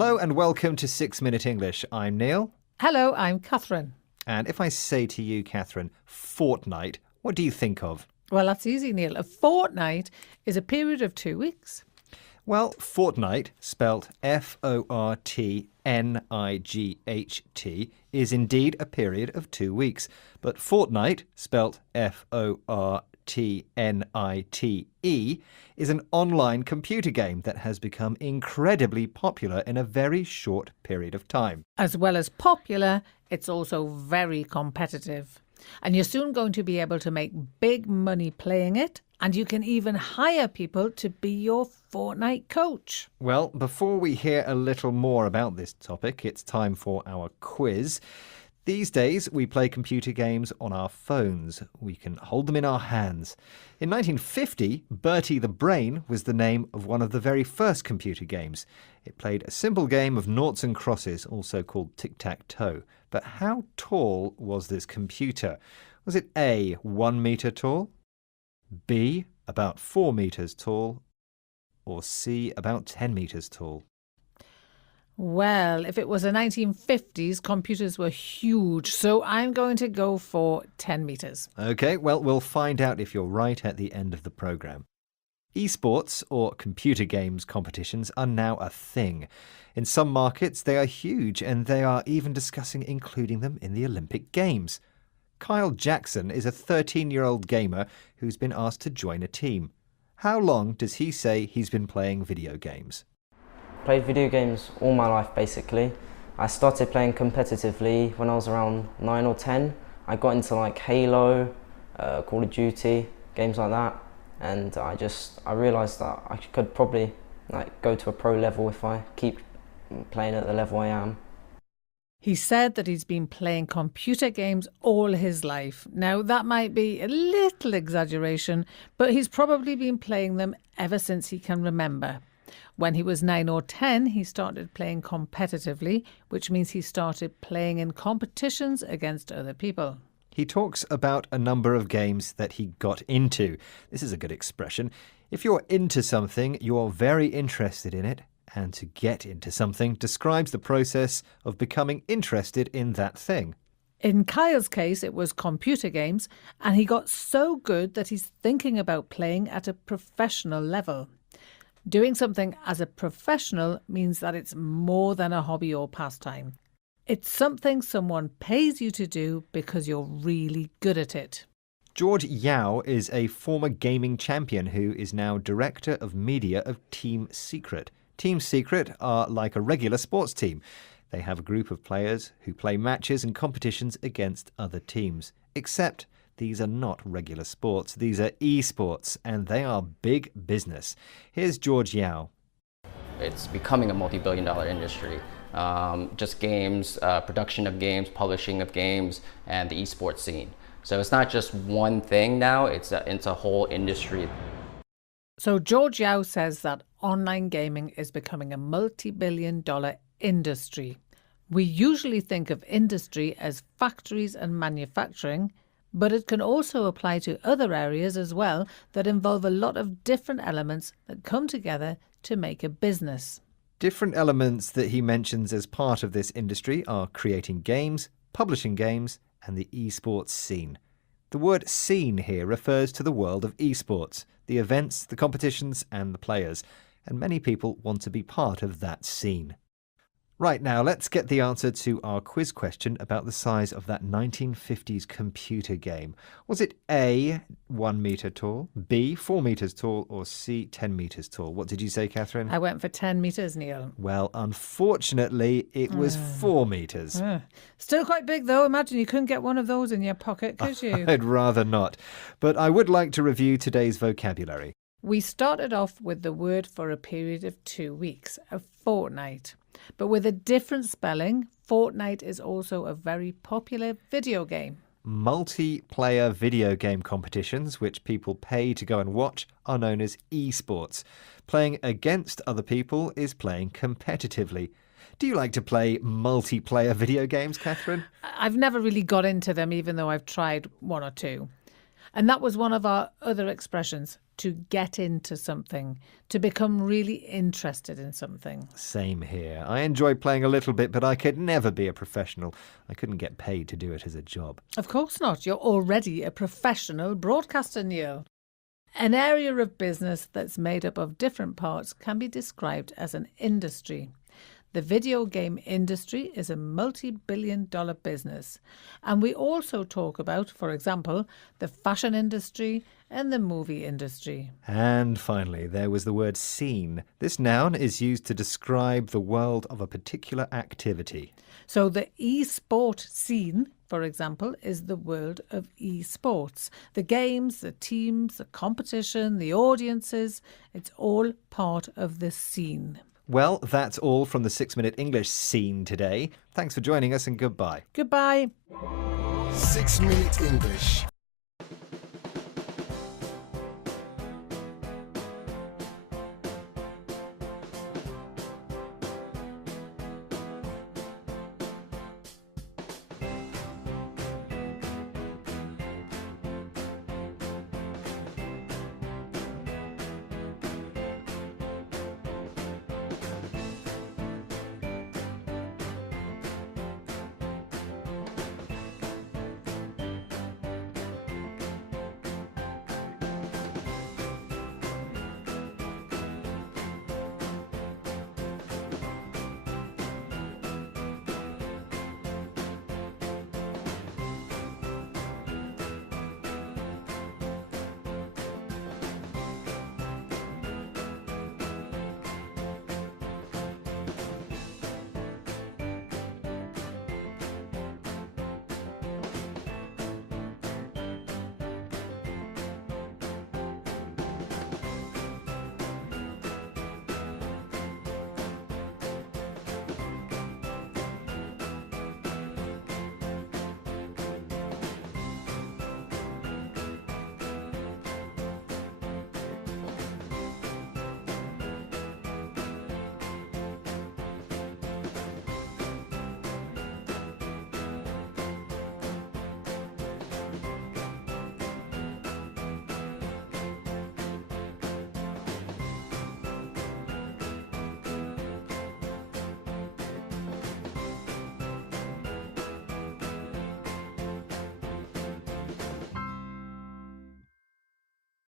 Hello and welcome to 6 Minute English. I'm Neil. Hello, I'm Catherine. And if I say to you, Catherine, fortnight, what do you think of? Well, that's easy, Neil. A fortnight is a period of 2 weeks. Well, fortnight, spelt F-O-R-T-N-I-G-H-T, is indeed a period of 2 weeks. But fortnight, spelt F-O-R-T-N-I-T-E, is an online computer game that has become incredibly popular in a very short period of time. As well as popular, it's also very competitive. And you're soon going to be able to make big money playing it, and you can even hire people to be your fortnight coach. Well, before we hear a little more about this topic, it's time for our quiz. These days, we play computer games on our phones. We can hold them in our hands. In 1950, Bertie the Brain was the name of one of the very first computer games. It played a simple game of noughts and crosses, also called tic-tac-toe. But how tall was this computer? Was it A, 1 metre tall, B, about 4 metres tall, or C, about 10 metres tall? Well, if it was the 1950s, computers were huge, so I'm going to go for 10 metres. OK, well, we'll find out if you're right at the end of the programme. Esports, or computer games competitions, are now a thing. In some markets, they are huge, and they are even discussing including them in the Olympic Games. Kyle Jackson is a 13-year-old gamer who's been asked to join a team. How long does he say he's been playing video games? Played video games all my life, basically. I started playing competitively when I was around 9 or 10. I got into like Halo, Call of Duty, games like that, and I realised that I could probably go to a pro level if I keep playing at the level I am. He said that he's been playing computer games all his life. Now, that might be a little exaggeration, but he's probably been playing them ever since he can remember. When he was 9 or 10, he started playing competitively, which means he started playing in competitions against other people. He talks about a number of games that he got into. This is a good expression. If you're into something, you're very interested in it, and to get into something describes the process of becoming interested in that thing. In Kyle's case, it was computer games, and he got so good that he's thinking about playing at a professional level. Doing something as a professional means that it's more than a hobby or pastime. It's something someone pays you to do because you're really good at it. George Yao is a former gaming champion who is now director of media of Team Secret. Team Secret are like a regular sports team. They have a group of players who play matches and competitions against other teams. Except these are not regular sports. These are esports, and they are big business. Here's George Yao. It's becoming a multi-billion-dollar industry. Just games, production of games, publishing of games, and the esports scene. So it's not just one thing now, it's a whole industry. So George Yao says that online gaming is becoming a multi-billion-dollar industry. We usually think of industry as factories and manufacturing, but it can also apply to other areas as well that involve a lot of different elements that come together to make a business. Different elements that he mentions as part of this industry are creating games, publishing games, and the esports scene. The word scene here refers to the world of esports, the events, the competitions, and the players, and many people want to be part of that scene. Right, now let's get the answer to our quiz question about the size of that 1950s computer game. Was it A, 1 metre tall, B, 4 metres tall, or C, 10 metres tall? What did you say, Catherine? I went for 10 metres, Neil. Well, unfortunately, it was 4 metres. Still quite big, though. Imagine you couldn't get one of those in your pocket, could you? I'd rather not. But I would like to review today's vocabulary. We started off with the word for a period of 2 weeks, a fortnight. But with a different spelling, Fortnite is also a very popular video game. Multiplayer video game competitions, which people pay to go and watch, are known as esports. Playing against other people is playing competitively. Do you like to play multiplayer video games, Catherine? I've never really got into them, even though I've tried one or two. And that was one of our other expressions, to get into something, to become really interested in something. Same here. I enjoy playing a little bit, but I could never be a professional. I couldn't get paid to do it as a job. Of course not. You're already a professional broadcaster, Neil. An area of business that's made up of different parts can be described as an industry. The video game industry is a multi-billion-dollar business. And we also talk about, for example, the fashion industry and the movie industry. And finally, there was the word scene. This noun is used to describe the world of a particular activity. So the e-sport scene, for example, is the world of e-sports. The games, the teams, the competition, the audiences, it's all part of the scene. Well, that's all from the 6-Minute English scene today. Thanks for joining us and goodbye. Goodbye. 6-Minute English.